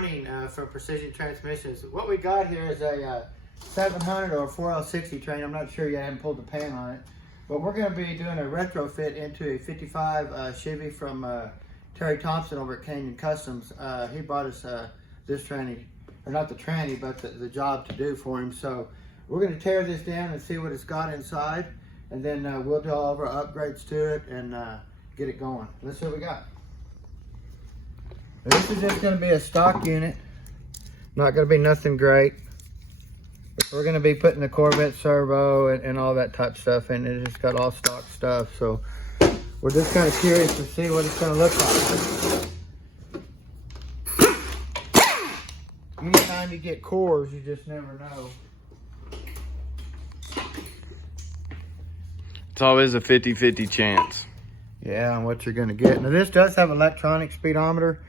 morning from Precision Transmissions. What we got here is a 700 or a 4L60 train. I'm not sure yet, I haven't pulled the pan on it. But we're going to be doing a retrofit into a 55 Chevy from Terry Thompson over at Canyon Customs. He brought us this tranny, or not the tranny, but the job to do for him. So we're going to tear this down and see what it's got inside. And then we'll do all of our upgrades to it and get it going. Let's see what we got. This is just going to be a stock unit. Not going to be nothing great. But we're going to be putting the Corvette servo and all that type of stuff in it. It's got all stock stuff. So we're just kind of curious to see what it's going to look like. Anytime you get cores, you just never know. It's always a 50-50 chance. Yeah, on what you're going to get. Now this does have electronic speedometer.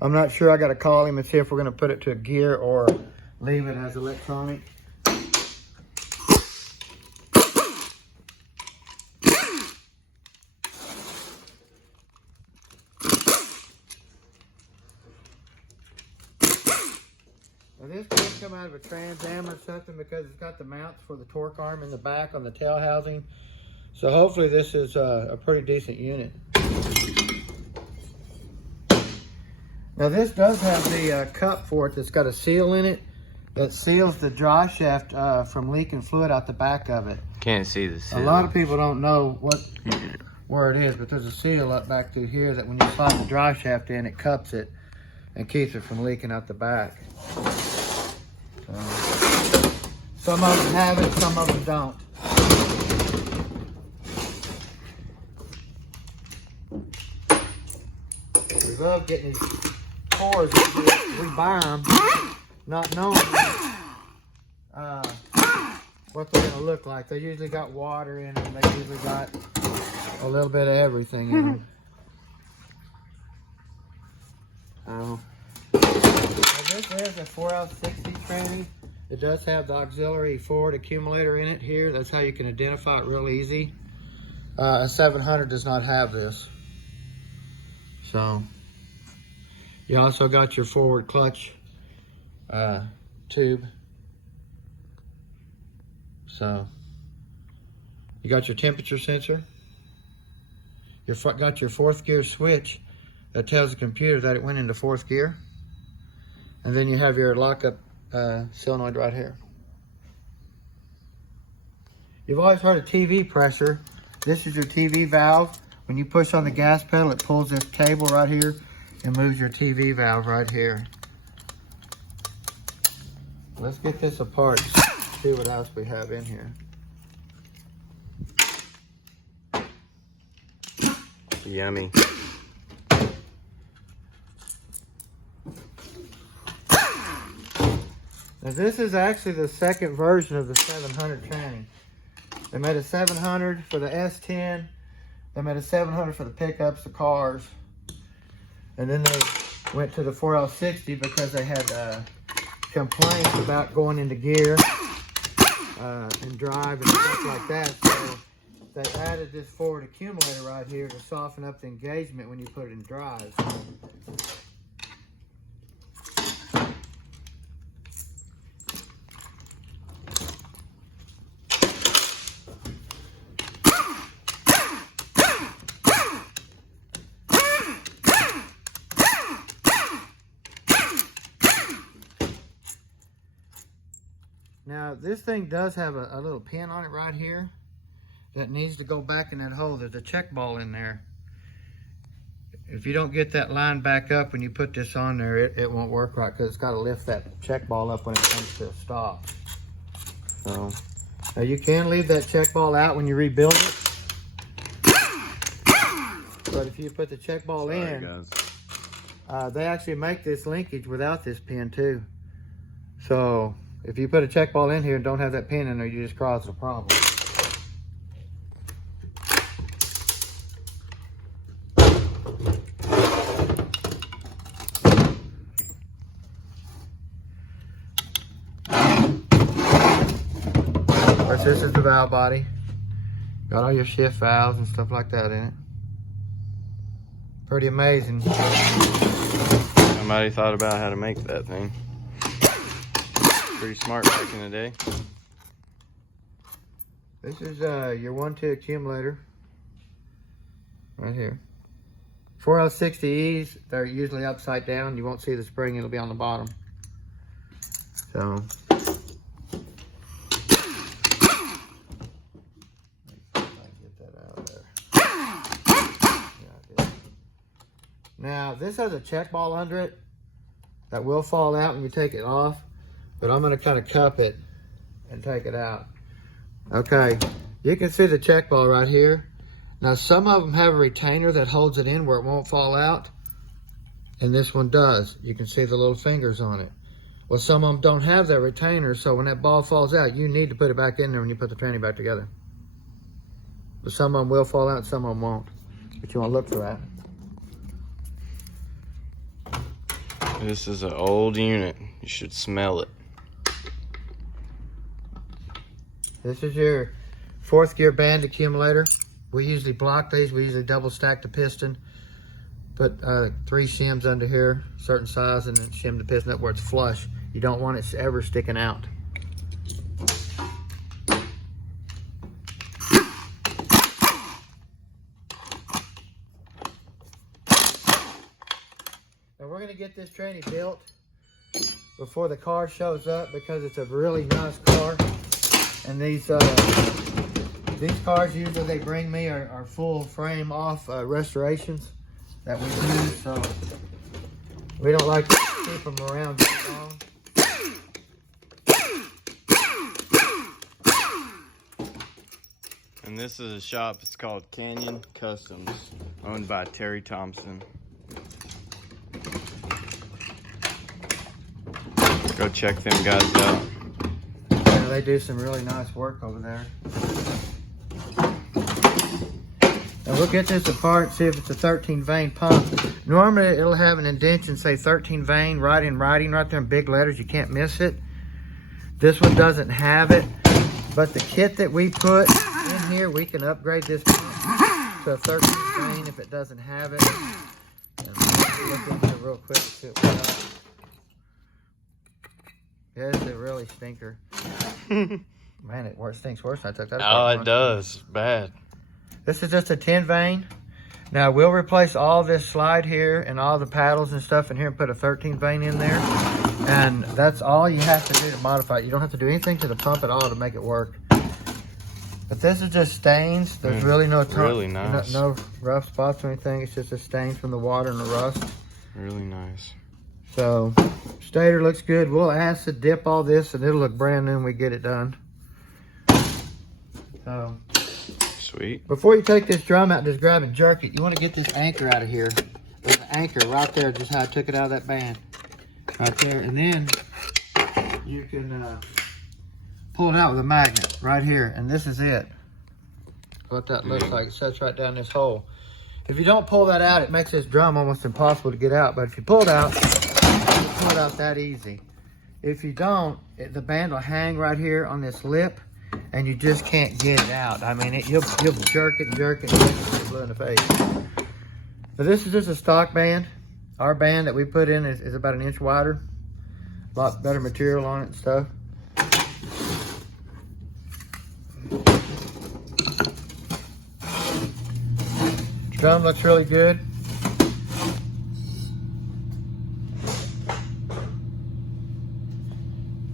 I'm not sure. I got to call him and see if we're going to put it to a gear or leave it as electronic. Now this could come out of a Trans Am or something because it's got the mounts for the torque arm in the back on the tail housing. So hopefully this is a pretty decent unit. Now this does have the cup for it that's got a seal in it that seals the dry shaft from leaking fluid out the back of it. Can't see the seal. A lot of people don't know where it is, but there's a seal up back through here that when you slide the dry shaft in, it cups it and keeps it from leaking out the back. So, some of them have it, some of them don't. We love getting these cores. We buy them not knowing what they're going to look like. They usually got water in them. They usually got a little bit of everything in them. This is a 4L60 tranny. It does have the auxiliary forward accumulator in it here. That's how you can identify it real easy. A 700 does not have this. So you also got your forward clutch tube. So you got your temperature sensor. You got your 4th gear switch that tells the computer that it went into 4th gear. And then you have your lockup solenoid right here. You've always heard of TV pressure. This is your TV valve. When you push on the gas pedal, it pulls this cable right here and moves your TV valve right here. Let's get this apart, see what else we have in here. Yummy. Now this is actually the second version of the 700 tranny. They made a 700 for the S10. They made a 700 for the pickups, the cars. And then they went to the 4L60 because they had complaints about going into gear and drive and stuff like that. So they added this forward accumulator right here to soften up the engagement when you put it in drive. Now this thing does have a little pin on it right here that needs to go back in that hole. There's a check ball in there. If you don't get that line back up when you put this on there, it won't work right because it's got to lift that check ball up when it comes to a stop. So now you can leave that check ball out when you rebuild it. But if you put the check ball in, they actually make this linkage without this pin too. So if you put a check ball in here and don't have that pin in there, you just cause a problem. Of course, this is the valve body. Got all your shift valves and stuff like that in it. Pretty amazing. Somebody thought about how to make that thing. Pretty smart back in the day. This is your 1-2 accumulator right here. 4L60Es, they're usually upside down. You won't see the spring, it'll be on the bottom. So now this has a check ball under it that will fall out when you take it off, but I'm going to kind of cup it and take it out. Okay, you can see the check ball right here. Now some of them have a retainer that holds it in where it won't fall out, and this one does. You can see the little fingers on it. Well, some of them don't have that retainer, so when that ball falls out, you need to put it back in there when you put the tranny back together. But some of them will fall out, some of them won't. But you want to look for that. This is an old unit. You should smell it. This is your 4th gear band accumulator. We usually block these. We usually double stack the piston. Put 3 shims under here, certain size, and then shim the piston up where it's flush. You don't want it ever sticking out. Now we're going to get this tranny built before the car shows up because it's a really nice car. And these cars usually they bring me are full frame off restorations that we use, so we don't like to keep them around too long. And this is a shop, it's called Canyon Customs, owned by Terry Thompson. Go check them guys out. Yeah, they do some really nice work over there. And we'll get this apart, see if it's a 13 vein pump. Normally it'll have an indentation, say 13 vein, right in writing right there in big letters. You can't miss it. This one doesn't have it, but the kit that we put in here, we can upgrade this pump to a 13 vein if it doesn't have it. And look into it real quick to see what we got. Yeah, it's a really stinker. Man, it stinks worse than I took that. Oh, it does. Bad. This is just a 10 vein. Now we'll replace all this slide here and all the paddles and stuff in here and put a 13 vein in there. And that's all you have to do to modify it. You don't have to do anything to the pump at all to make it work. But this is just stains. There's really no really nice. no rough spots or anything. It's just a stain from the water and the rust. Really nice. So stator looks good. We'll acid dip all this and it'll look brand new when we get it done. So sweet. before you take this drum out and just grab and jerk it, you want to get this anchor out of here. There's an anchor right there, just how I took it out of that band. Right there. And then you can pull it out with a magnet right here. And this is it. What that looks like. It sets right down this hole. If you don't pull that out, it makes this drum almost impossible to get out. But if you pull it out, you pull it out that easy. If you don't, the band will hang right here on this lip, and you just can't get it out. I mean, you'll jerk it, and you'll get blue in the face. So this is just a stock band. Our band that we put in is about 1 inch wider. A lot better material on it and stuff. Drum looks really good.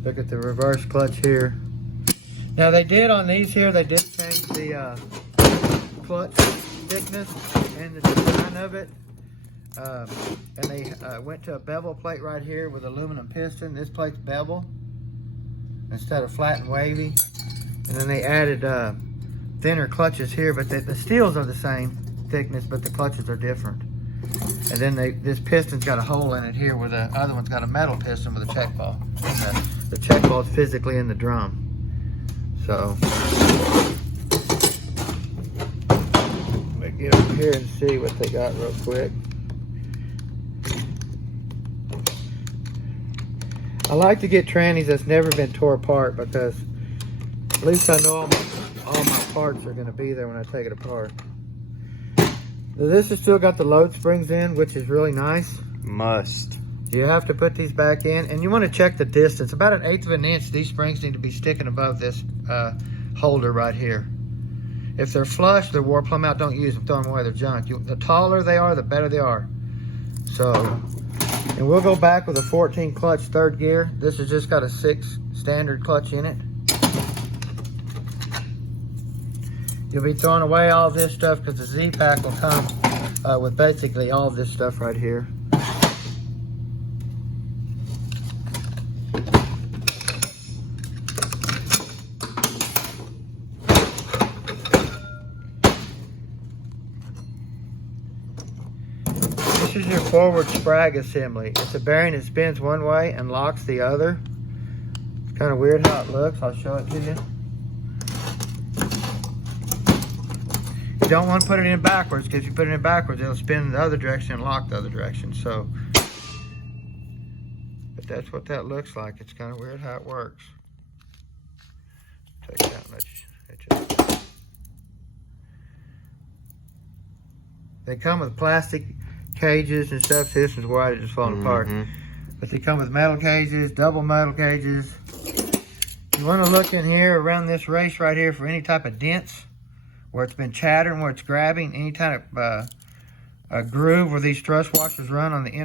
Look at the reverse clutch here. Now they did on these here, they did change the clutch thickness and the design of it. And they went to a bevel plate right here with aluminum piston. This plate's bevel instead of flat and wavy. And then they added thinner clutches here, but the steels are the same thickness, but the clutches are different. And then this piston's got a hole in it here where the other one's got a metal piston with a check ball. The check ball is physically in the drum. So let me get over here and see what they got real quick. I like to get trannies that's never been tore apart because at least I know all my parts are going to be there when I take it apart. Now this has still got the load springs in, which is really nice. Must. You have to put these back in, and you want to check the distance. About 1/8 of an inch, these springs need to be sticking above this holder right here. If they're flush, they're wore plumb out, don't use them, throw them away, they're junk. The taller they are, the better they are. So, and we'll go back with a 14 clutch 3rd gear. This has just got a 6 standard clutch in it. You'll be throwing away all this stuff because the Z-Pack will come with basically all this stuff right here. This is your forward sprag assembly. It's a bearing that spins one way and locks the other. It's kind of weird how it looks. I'll show it to you. You don't want to put it in backwards, because if you put it in backwards, it'll spin in the other direction and lock the other direction. So, but that's what that looks like. It's kind of weird how it works. Take that and let you. They come with plastic cages and stuff. So this is why it's just falling apart. But they come with metal cages, double metal cages. You want to look in here around this race right here for any type of dents, where it's been chattering, where it's grabbing, any kind of a groove where these thrust washers run on the inner.